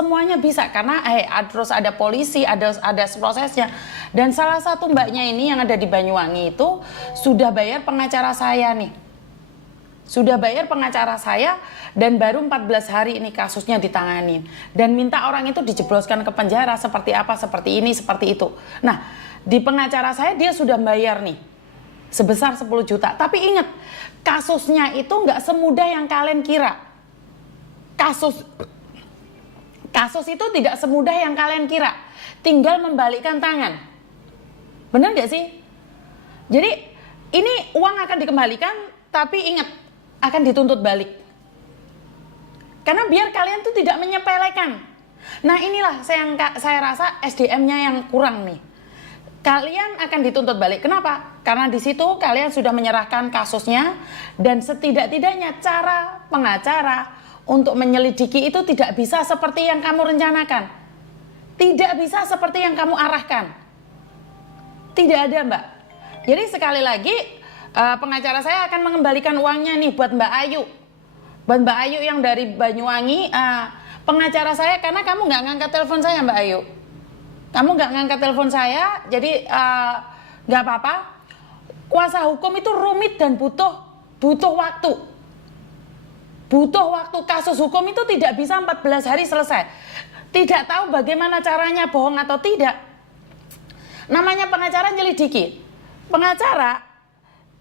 semuanya bisa karena terus ada polisi, ada prosesnya. Dan salah satu mbaknya ini yang ada di Banyuwangi itu sudah bayar pengacara saya nih. Sudah bayar pengacara saya dan baru 14 hari ini kasusnya ditangani. Dan minta orang itu dijebloskan ke penjara seperti apa, seperti ini, seperti itu. Nah, di pengacara saya dia sudah bayar nih sebesar 10 juta. Tapi ingat, kasusnya itu nggak semudah yang kalian kira. Kasus itu tidak semudah yang kalian kira. Tinggal membalikkan tangan. Benar nggak sih? Jadi ini uang akan dikembalikan, tapi ingat akan dituntut balik. Karena biar kalian tuh tidak menyepelekan. Nah inilah saya rasa SDM-nya yang kurang nih. Kalian akan dituntut balik. Kenapa? Karena di situ kalian sudah menyerahkan kasusnya dan setidak-tidaknya cara pengacara untuk menyelidiki itu tidak bisa seperti yang kamu rencanakan. Tidak bisa seperti yang kamu arahkan. Tidak ada, Mbak. Jadi sekali lagi pengacara saya akan mengembalikan uangnya nih buat Mbak Ayu. Buat Mbak Ayu yang dari Banyuwangi, pengacara saya karena kamu nggak ngangkat telepon saya, Mbak Ayu. Kamu nggak ngangkat telepon saya, jadi nggak apa-apa. Kuasa hukum itu rumit dan butuh waktu. Butuh waktu. Kasus hukum itu tidak bisa 14 hari selesai. Tidak tahu bagaimana caranya, bohong atau tidak. Namanya pengacara nyelidiki. Pengacara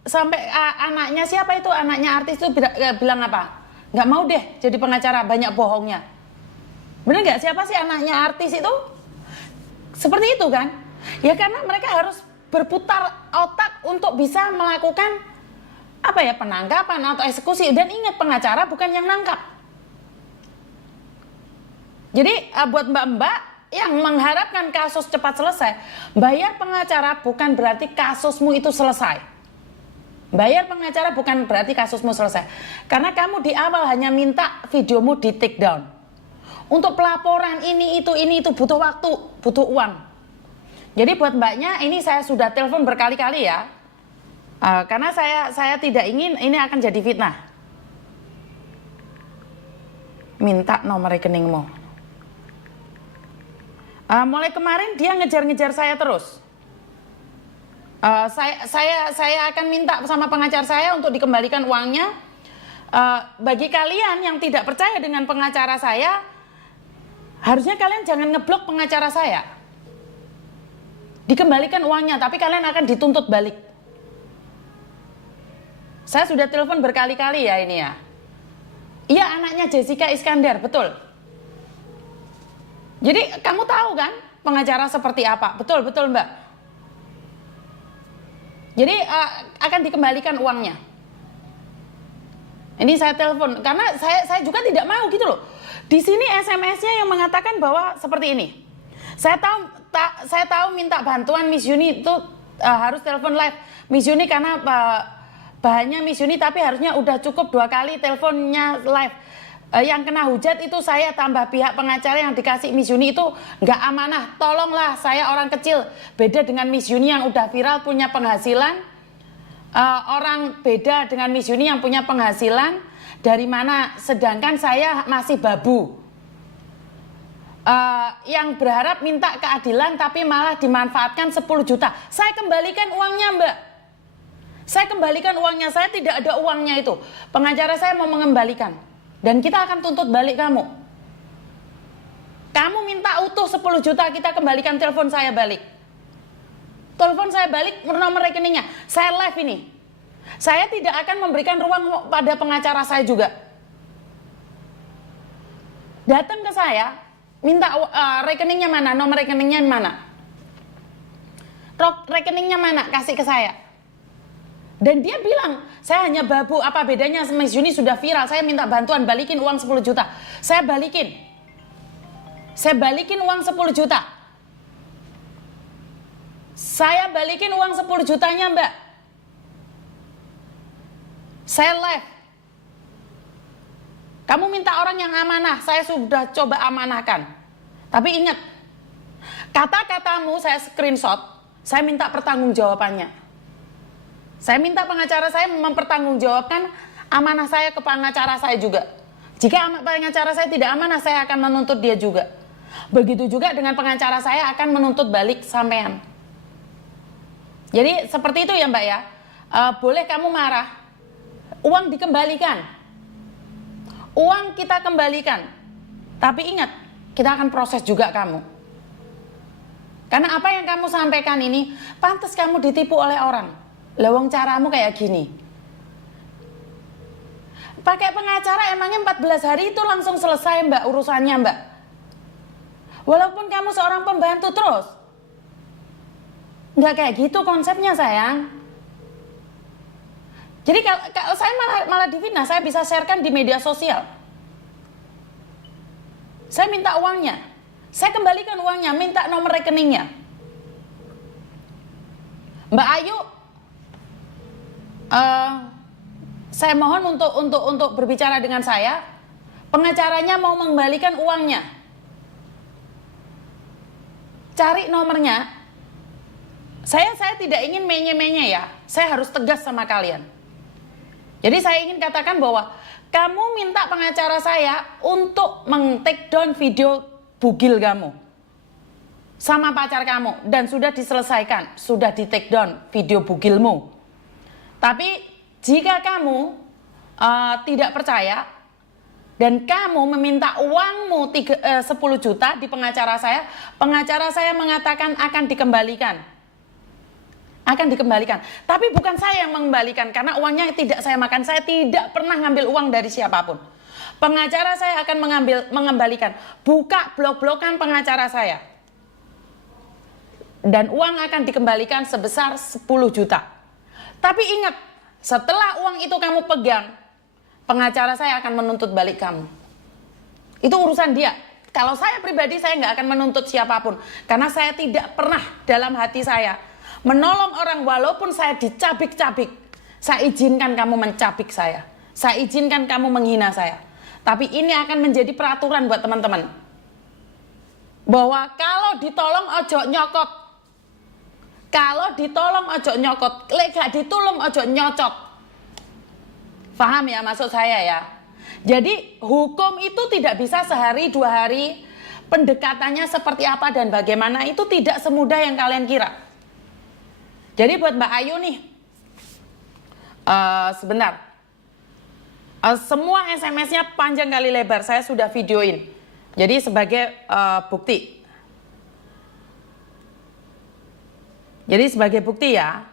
sampai anaknya siapa itu, anaknya artis itu bilang apa? Nggak mau deh jadi pengacara, banyak bohongnya. Bener nggak? Siapa sih anaknya artis itu? Seperti itu kan? Ya karena mereka harus berputar otak untuk bisa melakukan penangkapan atau eksekusi. Dan ingat, pengacara bukan yang nangkap. Jadi buat mbak-mbak yang mengharapkan kasus cepat selesai, bayar pengacara bukan berarti kasusmu itu selesai. Bayar pengacara bukan berarti kasusmu selesai. Karena kamu di awal hanya minta videomu di take down. Untuk pelaporan ini itu butuh waktu, butuh uang. Jadi buat mbaknya ini saya sudah telepon berkali-kali ya. Karena saya tidak ingin ini akan jadi fitnah. Minta nomor rekeningmu. Mulai kemarin dia ngejar-ngejar saya terus. Saya akan minta sama pengacara saya untuk dikembalikan uangnya. Bagi kalian yang tidak percaya dengan pengacara saya, harusnya kalian jangan ngeblok pengacara saya. Dikembalikan uangnya, tapi kalian akan dituntut balik. Saya sudah telepon berkali-kali ya ini ya. Iya, anaknya Jessica Iskandar, betul. Jadi kamu tahu kan pengacara seperti apa? Betul Mbak. Jadi akan dikembalikan uangnya. Ini saya telepon karena saya juga tidak mau gitu loh. Di sini SMS-nya yang mengatakan bahwa seperti ini. Saya tahu minta bantuan Miss Yuni itu harus telepon live Miss Yuni karena bahannya Miss Yuni, tapi harusnya udah cukup 2 kali teleponnya live. Yang kena hujat itu saya tambah pihak pengacara yang dikasih Miss Yuni itu nggak amanah. Tolonglah, saya orang kecil. Beda dengan Miss Yuni yang udah viral punya penghasilan. Orang beda dengan Miss Yuni yang punya penghasilan dari mana, sedangkan saya masih babu. Yang berharap minta keadilan tapi malah dimanfaatkan 10 juta. Saya kembalikan uangnya, Mbak. Saya kembalikan uangnya, saya tidak ada uangnya itu. Pengacara saya mau mengembalikan. Dan kita akan tuntut balik kamu. Kamu minta utuh 10 juta, kita kembalikan telepon saya balik. Telepon saya balik, nomor rekeningnya. Saya live ini. Saya tidak akan memberikan ruang pada pengacara saya juga. Datang ke saya, minta rekeningnya mana, nomor rekeningnya mana. Rekeningnya mana, kasih ke saya. Dan dia bilang, saya hanya babu, apa bedanya Miss Yuni sudah viral, saya minta bantuan, balikin uang 10 juta. Saya balikin uang 10 juta. Saya balikin uang 10 jutanya, Mbak. Saya live. Kamu minta orang yang amanah, saya sudah coba amanahkan. Tapi ingat, kata-katamu saya screenshot, saya minta pertanggungjawabannya. Saya minta pengacara saya mempertanggungjawabkan amanah saya ke pengacara saya juga. Jika pengacara saya tidak amanah, saya akan menuntut dia juga. Begitu juga dengan pengacara saya akan menuntut balik sampean. Jadi seperti itu ya Mbak ya. Boleh kamu marah, uang dikembalikan, uang kita kembalikan. Tapi ingat, kita akan proses juga kamu. Karena apa yang kamu sampaikan ini, pantas kamu ditipu oleh orang. Lewong caramu kayak gini. Pakai pengacara emangnya 14 hari itu langsung selesai Mbak urusannya Mbak. Walaupun kamu seorang pembantu terus. Nggak kayak gitu konsepnya sayang. Jadi kalau saya malah difitnah, saya bisa sharekan di media sosial. Saya minta uangnya. Saya kembalikan uangnya, minta nomor rekeningnya. Mbak Ayu, saya mohon untuk berbicara dengan saya. Pengacaranya mau mengembalikan uangnya. Cari nomornya. Saya tidak ingin menye-menye ya. Saya harus tegas sama kalian. Jadi saya ingin katakan bahwa kamu minta pengacara saya untuk meng-take down video bugil kamu sama pacar kamu dan sudah diselesaikan, sudah di-take down video bugilmu. Tapi jika kamu tidak percaya dan kamu meminta uangmu 10 juta di pengacara saya mengatakan akan dikembalikan. Akan dikembalikan. Tapi bukan saya yang mengembalikan karena uangnya tidak saya makan. Saya tidak pernah ngambil uang dari siapapun. Pengacara saya akan mengembalikan. Buka blok-blokan pengacara saya. Dan uang akan dikembalikan sebesar 10 juta. Tapi ingat, setelah uang itu kamu pegang, pengacara saya akan menuntut balik kamu. Itu urusan dia. Kalau saya pribadi, saya nggak akan menuntut siapapun. Karena saya tidak pernah dalam hati saya menolong orang walaupun saya dicabik-cabik. Saya izinkan kamu mencabik saya. Saya izinkan kamu menghina saya. Tapi ini akan menjadi peraturan buat teman-teman. Bahwa kalau ditolong ojo nyokot. Kalau ditolong ojo nyokot. Lek gak ditolong ojo nyocot. Paham ya maksud saya ya? Jadi hukum itu tidak bisa sehari 2 hari. Pendekatannya seperti apa dan bagaimana itu tidak semudah yang kalian kira. Jadi buat Mbak Ayu nih, sebentar, semua SMS-nya panjang kali lebar, saya sudah videoin. Jadi sebagai bukti. Jadi sebagai bukti ya.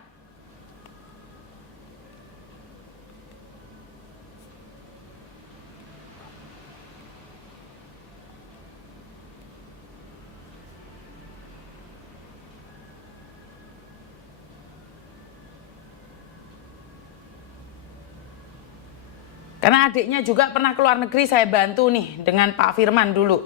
Karena adiknya juga pernah keluar negeri, saya bantu nih dengan Pak Firman dulu.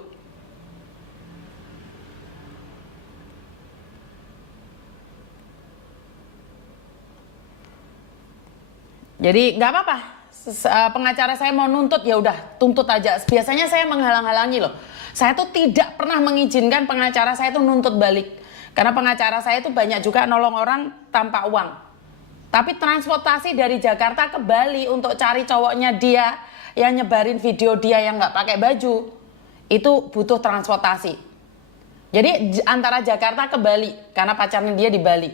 Jadi nggak apa-apa, pengacara saya mau nuntut ya udah tuntut aja. Biasanya saya menghalang-halangi loh. Saya tuh tidak pernah mengizinkan pengacara saya tuh nuntut balik. Karena pengacara saya tuh banyak juga nolong orang tanpa uang. Tapi transportasi dari Jakarta ke Bali untuk cari cowoknya dia yang nyebarin video dia yang nggak pakai baju, itu butuh transportasi. Jadi antara Jakarta ke Bali, karena pacarnya dia di Bali.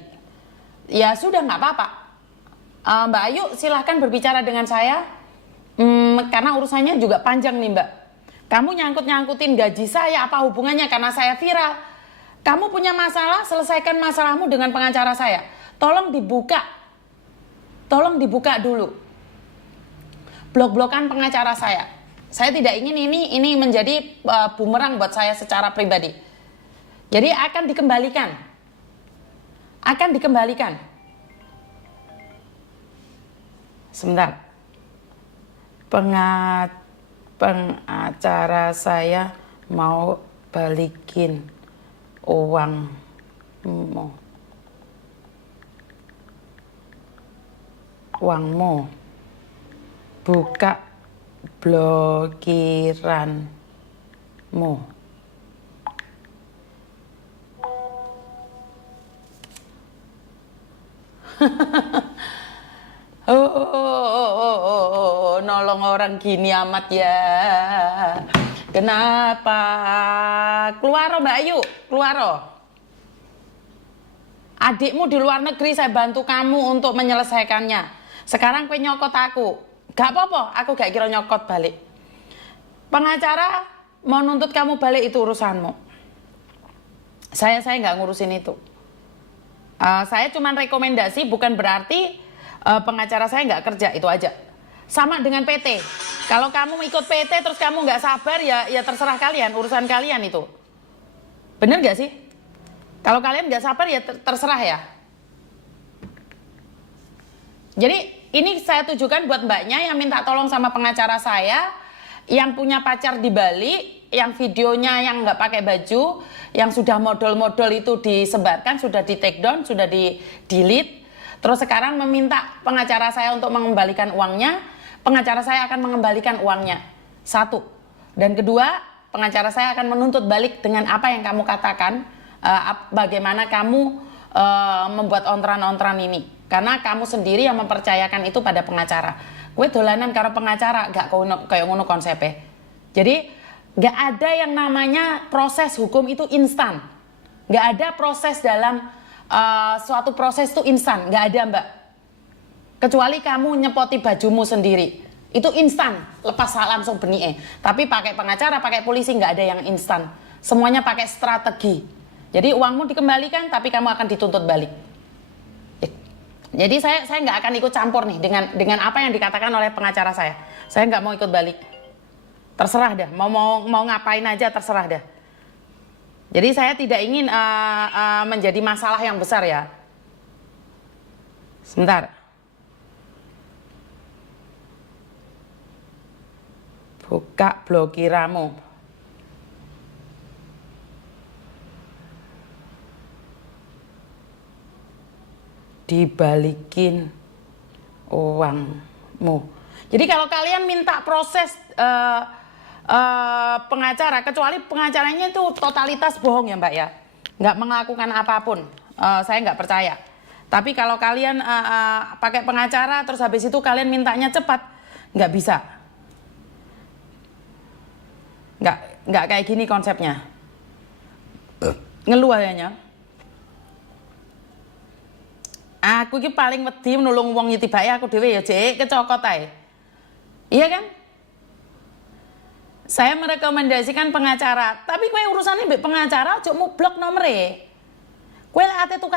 Ya sudah nggak apa-apa. Mbak Ayu silahkan berbicara dengan saya, karena urusannya juga panjang nih Mbak. Kamu nyangkut-nyangkutin gaji saya, apa hubungannya karena saya viral. Kamu punya masalah, selesaikan masalahmu dengan pengacara saya. Tolong dibuka. Tolong dibuka dulu blok-blokan pengacara saya. Saya tidak ingin ini menjadi bumerang buat saya secara pribadi. Jadi akan dikembalikan. Akan dikembalikan. Sebentar. Pengacara saya mau balikin uangmu. Uangmu, buka blokiranmu. Nolong orang orang gini amat ya? Kenapa? Keluar Mbak Ayu, keluar. Adikmu di luar negeri, saya bantu kamu untuk menyelesaikannya. Sekarang kue nyokot aku. Gak apa-apa, aku gak kira nyokot balik. Pengacara mau nuntut kamu balik itu urusanmu. Saya nggak ngurusin itu. Saya cuma rekomendasi, bukan berarti pengacara saya nggak kerja, itu aja. Sama dengan PT. Kalau kamu ikut PT terus kamu nggak sabar, ya terserah kalian, urusan kalian itu. Bener nggak sih? Kalau kalian nggak sabar ya terserah ya. Jadi ini saya tujukan buat mbaknya yang minta tolong sama pengacara saya, yang punya pacar di Bali, yang videonya yang nggak pakai baju, yang sudah model-model itu disebarkan, sudah di take down, sudah di delete, terus sekarang meminta pengacara saya untuk mengembalikan uangnya. Pengacara saya akan mengembalikan uangnya. Satu. Dan kedua, pengacara saya akan menuntut balik dengan apa yang kamu katakan, bagaimana kamu membuat ontran-ontran ini. Karena kamu sendiri yang mempercayakan itu pada pengacara. Gue dolanan karo pengacara, gak kayak ngono konsepnya. Jadi gak ada yang namanya proses hukum itu instan. Gak ada proses dalam suatu proses itu instan, gak ada mbak. Kecuali kamu nyepoti bajumu sendiri, itu instan, lepas langsung benih. Tapi pakai pengacara, pakai polisi nggak ada yang instan. Semuanya pakai strategi. Jadi uangmu dikembalikan, tapi kamu akan dituntut balik. Jadi saya nggak akan ikut campur nih dengan apa yang dikatakan oleh pengacara saya. Saya nggak mau ikut balik. Terserah dah, mau ngapain aja terserah dah. Jadi saya tidak ingin menjadi masalah yang besar ya. Sebentar. Buka blokiramu. Dibalikin uangmu. Jadi kalau kalian minta proses pengacara, kecuali pengacaranya itu totalitas bohong ya mbak ya, nggak melakukan apapun, saya nggak percaya. Tapi kalau kalian pakai pengacara terus habis itu kalian mintanya cepat, nggak bisa. Nggak kayak gini konsepnya. Ngeluh ayahnya. Aku ki paling wedi nulung wong iki tibake aku dhewe ya jek kecokot ae. Iya kan? Saya merekomendasikan pengacara, tapi kowe urusannya mbek pengacara ojo mublok nomere. Kowe lek ate tukar